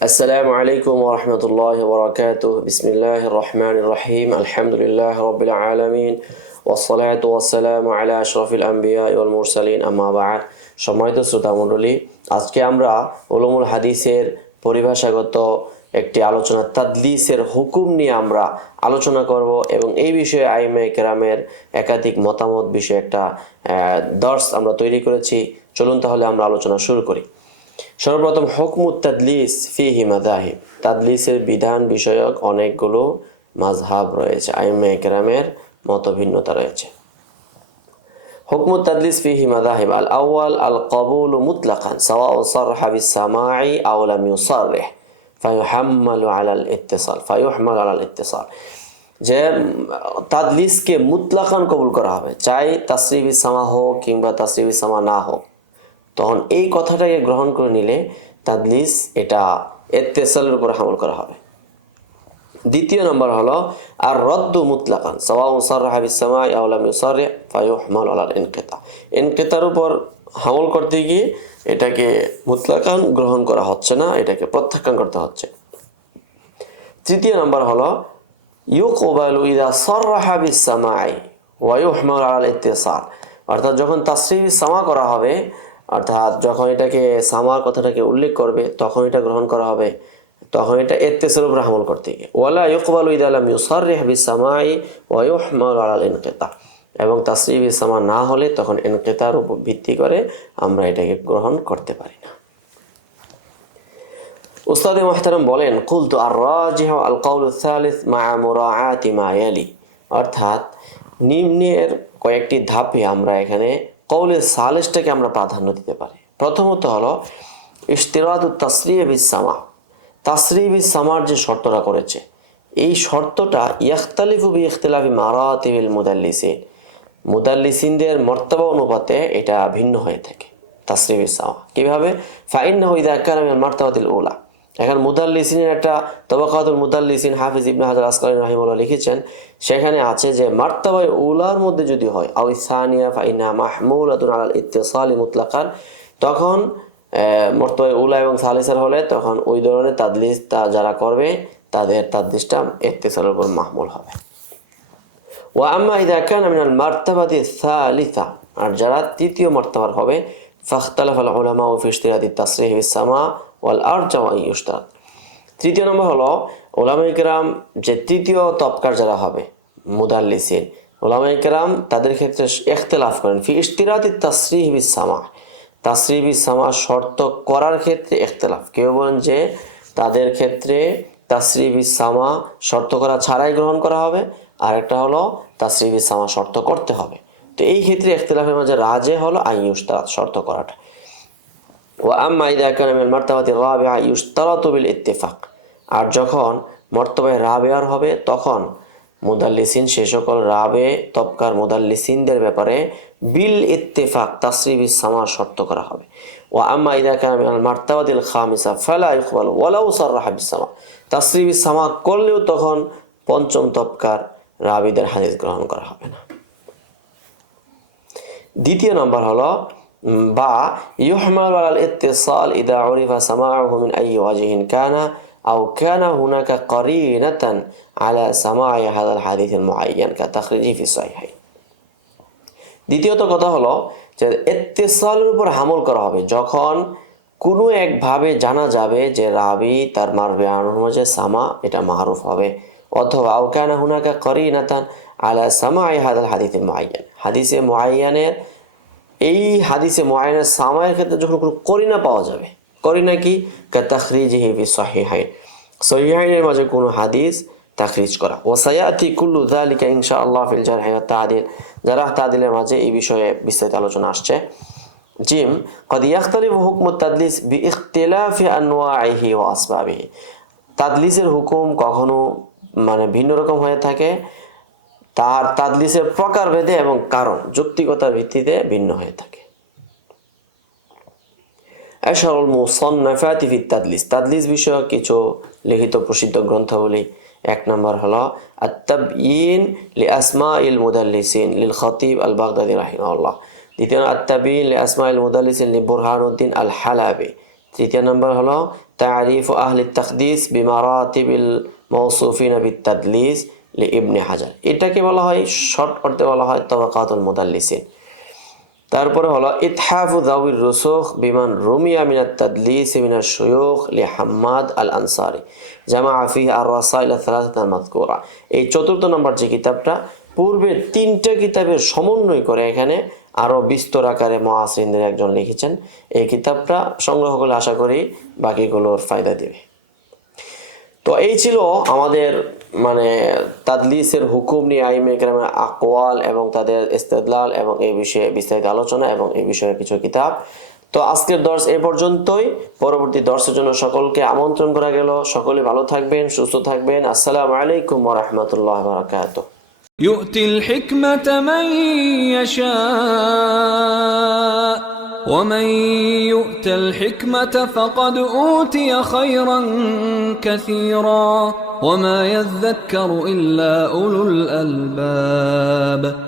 السلام عليكم ورحمة الله وبركاته. بسم الله الرحمن الرحيم. الحمد لله رب العالمين والصلاة والسلام على أشرف الأنبياء والمرسلين أما بعد. সম্মানিত শ্রোতা মণ্ডলী, আজকে আমরা উলুমুল হাদিসের পরিভাষাগত একটি আলোচনা তাদলিসের হুকুম নিয়ে আমরা আলোচনা করব এবং এই বিষয়ে আইমায়ে কেরামের একাধিক মতামত বিষয়ে একটা দর্স আমরা তৈরি করেছি। চলুন তাহলে আমরা আলোচনা শুরু করি। সর্বপ্রথম হুকমুত তাদলিস ফিহি মাযাহিব, তাদলিসের বিধান বিষয়ক অনেকগুলো মাযহাব রয়েছে, আইমায়ে কেরামের মতভিন্নতা রয়েছে। হুকমুত তাদলিস ফিহি মাযাহিব, আল আউয়াল আল কবুল মুতলাকান সাওয়াউ সারহা বিস সামাই আও লাম ইউসাররিহ ফায়ুহাম্মালু আলাল ইত্তিসাল, যে তাদলিসকে মুতলাকান কবুল করা হবে, চাই তাসরিহ বিস সামা হোক কিংবা তাসরিহ বিস সামা না হোক, তখন এই কথাটাকে গ্রহণ করে নিলে তাদলিস এটা ইত্তিসালের উপর হামল করা হবে। দ্বিতীয় নম্বর হলো আর রদ্দু মুতলাকান সাওয়াউন সারহা বিস সামাই আও লাম ইউসাররিহ ফায়ুহমাল আলাল ইনকিতা, ইনকিতার উপর হামল করতে গিয়ে এটাকে মুতলাকান গ্রহণ করা হচ্ছে না, এটাকে প্রত্যাখ্যান করতে হচ্ছে। তৃতীয় নম্বর হলো ইউকবালু ইযা সারহা বিস সামাই ওয়া ইউহমাল আলাল ইত্তিসাল, অর্থাৎ যখন তাসরিহ বিস সামা করা হবে, অর্থাৎ যখন এটাকে সামার কথাটাকে উল্লেখ করবে তখন এটা গ্রহণ করা হবে, তখন এটা ইত্তিসালের উপর আমল করতে গিয়ে। ওয়ালা ইউকবালু ইযা লাম ইউসাররিহ বিস সামাই ওয়া ইউহমাল আলাল ইনকিতা, এবং তাসরিহ বিস সামা না হলে তখন ইনকিতার উপর ভিত্তি করে আমরা এটাকে গ্রহণ করতে পারি না। উস্তাদ মুহতারাম বলেন, কুলতু আর রাজিহ আল কাউলু সালিস মা মুরাআতি মা ইয়ালি, অর্থাৎ নিম্নের কয়েকটি ধাপে আমরা এখানে কৌলে সালিসটাকে আমরা প্রাধান্য দিতে পারি। প্রথমত হলো ইশতিরাতুত তাসরিহ বিস সামা, তাসরিহ বিস সামার যে শর্তটা করেছে, এই শর্তটা ইখতালিফু বি ইখতিলাফি মারাতিবিল মুদাল্লিসিন, মুদাল্লিসিনদের মর্তবা অনুপাতে এটা ভিন্ন হয়ে থাকে। তাসরিহ বিস সামা কিভাবে? ফাইন্নাহু ইযা কানা মিনাল মারতাবাতিল উলা, এখন মুদাল্লিসিনের একটা তবাকাতুল মুদাল্লিসিন হাফিজ ইবনে হাজার আসকালানী রাহিমাহুল্লাহ লিখেছেন, সেখানে আছে যে মারতাবায়ে উলার মধ্যে যদি হয় আও সানিয়া ফাইন্নাহা মাহমুলাতুন আলাল ইত্তিসালি মুতলাকান, তখন মর্তাবায়ে উলা এবং সালিসার হলে তখন ওই ধরনের তাদলিস যারা করবে তাদের তাদলিসটা ইত্তিসালের উপর মাহমুল হবে। ওয়া আম্মা ইযা কানা মিনাল মারতাবাতি সালিসা, আর যারা তৃতীয় মর্তাবার হবে, ফাখতালাফাল উলামা ফি ইশতিরাতি তাসরিহ বিস সামা ওয়াল আরজা ওয়া ইউশতার। তৃতীয় নম্বর হলো উলামায়ে কেরাম যে তৃতীয় তবকার যারা হবে মুদাল্লিসিন, উলামায়ে কেরাম তাদের ক্ষেত্রে ইখতিলাফ করেন ফি ইশতিরাতি তাসরিহ বিস সামা, তাসরিহ বিস সামা শর্ত করার ক্ষেত্রে ইখতিলাফ। কেউ বলেন যে তাদের ক্ষেত্রে তাসরিহ বিস সামা শর্ত করা ছাড়াই গ্রহণ করা হবে, আর একটা হলো তাসরিহ বিস সামা শর্ত করতে হবে। তো এই ক্ষেত্রে ইখতিলাফের মাঝে রাজে হলো আইয়ুশতারাত, শর্ত করাটা। ওয়া আম্মা ইযা কানা মিনাল মারতাবাতি রাবিআ ইউশতারাতু বিল ইত্তিফাক, আর যখন মর্তবায়ে রাবিআর হবে তখন মুদাল্লিসিন সে সকল রাবে তবকার মুদাল্লিসিনদের ব্যাপারে বিল ইত্তিফাক তাসরিহ বিস সামা শর্ত করা হবে। ওয়া আম্মা ইযা কানা মিনাল মারতাবাতিল খামিসা ফালা ইউকবালু ওয়ালাউ সাররাহা বিস সামা, তাসরিহ বিস সামা করলেও তখন পঞ্চম তবকার রাবিদের হাদিস গ্রহণ করা হবে না। দ্বিতীয় নম্বর হলো বা ইউহমালু আলাল ইত্তিসাল ইযা উরিফা সামাউহু মিন আইয়ি ওয়াজহিন কানা আও কানা হুনাকা কারিনাতান আলা সামাই হাযাল হাদিসিল মুআয়্যান কা তাখরিজি ফি সাহিহাইন। দ্বিতীয়ত কথা হলো যে ইত্তিসালের উপর আমল করা হবে যখন কোনো একভাবে জানা যাবে যে রাবি তার মারবে অনুযায়ী সামা এটা মারুফ হবে, অথবা আও কানা হুনাকা কারিনাতান আলা সামাই হাযাল হাদিসিল মুআয়্যান, হাদিসে মুআয়্যানের এই হাদিসে মুআয়্যানের সামায়ের ক্ষেত্রে যখন কোনো করিনা পাওয়া যাবে, করিনা কি? কা তাখরিজিহি ফি সাহিহাইন, সহিহাইনের মাঝে কোনো হাদিস তাখরিজ করা। ওয়া সায়াতি কুল্লু যালিকা ইনশাআল্লাহ ফিল জারহ ওয়া তা'দিল, জারহ তা'দিলের মাঝে এই বিষয়ে বিস্তারিত আলোচনা আসছে। জিম قد يختلف حكم التدليس باختلاف انواعه واسبابه, তাদলিসের হুকুম কখনো ভিন্ন রকম হয়ে থাকে, তার তাদলিসের প্রকারভেদে এবং কারণ যৌক্তিকতার ভিত্তিতে ভিন্ন হয়ে থাকে। আশরাউল মুসান্নাফাতি ফি তাদলিস, তাদলিস বিষয়ক কিছু লিখিত প্রসিদ্ধ গ্রন্থাবলী। এক নম্বর হলো আত-তাবয়িন লিআসমাইল মুদাল্লিসিন লিল খতিব আল বাগদাদি রাহিমাহুল্লাহ, দ্বিতীয় আত-তাবয়িন লিআসমাইল মুদাল্লিসিন লি বুরহানুদ্দিন আল হালাবি, তৃতীয় নম্বর হলো তারিফ আহলি তাকদিস বিমারাতিবিল মৌসুফিন বিতাদলিস লিইবনে হাজার। এটাকে বলা হয়, শর্ট অর্থে বলা হয় তাবাকাতুল মুদাল্লিসিন। তারপরে হলো ইতহাফু যাউর রুসুখ বিমান রুমিয়া মিনাত তাদলিস মিনাশ শুয়ুখ লিহাম্মাদ আল আনসারি জামা ফিহি আর-রাসাইল আস-সালাসাত আল-মাযকুরা। এই চতুর্থ নম্বর যে কিতাবটা পূর্বে তিনটা কিতাবের সমন্বয় করে এখানে আরও বিস্তর আকারে মুআসিরিনদের একজন লিখেছেন। এই কিতাবটা সংগ্রহ করলে আশা করি বাকিগুলোর ফায়দা দেবে। তো এই ছিল আমাদের তাদলিসের হুকুম নিয়ে আইমে কেরামের আকওয়াল এবং তাদের ইস্তেদলাল এবং এই বিষয়ে বিস্তারিত আলোচনা এবং এই বিষয়ে কিছু কিতাব। তো আজকের দর্স এ পর্যন্তই। পরবর্তী দর্সের জন্য সকলকে আমন্ত্রণ করা গেল। সকলে ভালো থাকবেন, সুস্থ থাকবেন। আসসালামু আলাইকুম ওয়া রাহমাতুল্লাহি ওয়া বারাকাতুহু। يؤتي الحكمة من يشاء ومن يؤت الحكمة فقد أوتي خيرا كثيرا وما يذكر إلا أولو الألباب.